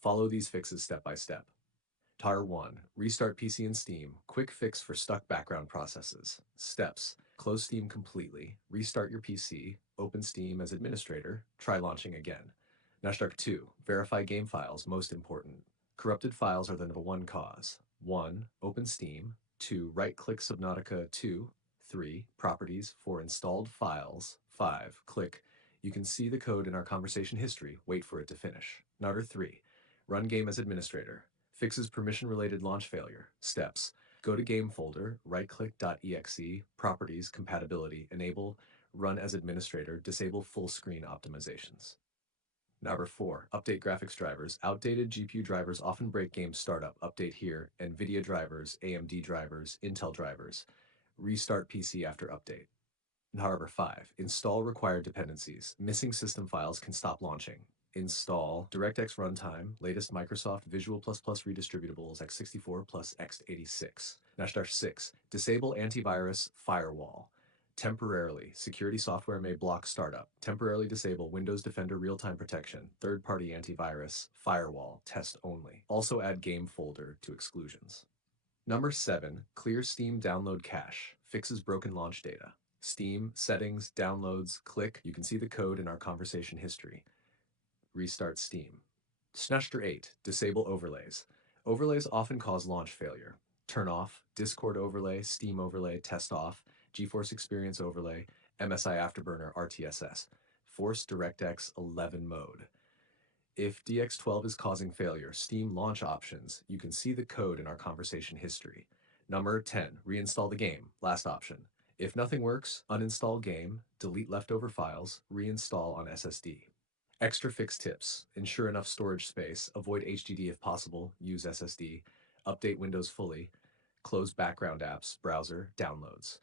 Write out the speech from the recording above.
Follow these fixes step by step. Tar 1. Restart PC and Steam. Quick fix for stuck background processes. Steps. Close Steam completely. Restart your PC. Open Steam as administrator. Try launching again. Nashtag 2. Verify game files. Most important. Corrupted files are the number one cause. 1. Open Steam. 2. Right-click Subnautica. 2. 3. Properties for installed files. 5. Click. You can see the code in our conversation history. Wait for it to finish. Number 3. Run game as administrator. Fixes permission-related launch failure. Steps. Go to game folder, right-click .exe, properties, compatibility, enable, run as administrator, disable full screen optimizations. Number 4. Update graphics drivers. Outdated GPU drivers often break game startup. Update here. NVIDIA drivers, AMD drivers, Intel drivers. Restart PC after update. Number 5. Install required dependencies. Missing system files can stop launching. Install DirectX Runtime, latest Microsoft Visual C redistributables x64 plus x86. Nashdar 6. Disable antivirus firewall. Temporarily, security software may block startup. Temporarily disable Windows Defender real-time protection, third-party antivirus, firewall, test only. Also add game folder to exclusions. Number 7. Clear Steam download cache. Fixes broken launch data. Steam, settings, downloads, click. You can see the code in our conversation history. Restart Steam. Snatcher 8. Disable overlays. Overlays often cause launch failure. Turn off Discord overlay, Steam overlay, test off, GeForce Experience overlay, MSI Afterburner RTSS. Force DirectX 11 mode. If DX12 is causing failure, Steam launch options, you can see the code in our conversation history. Number 10. Reinstall the game. Last option. If nothing works, uninstall game, delete leftover files, reinstall on SSD. Extra fix tips. Ensure enough storage space. Avoid HDD if possible. Use SSD. Update Windows fully. Close background apps, browser, downloads.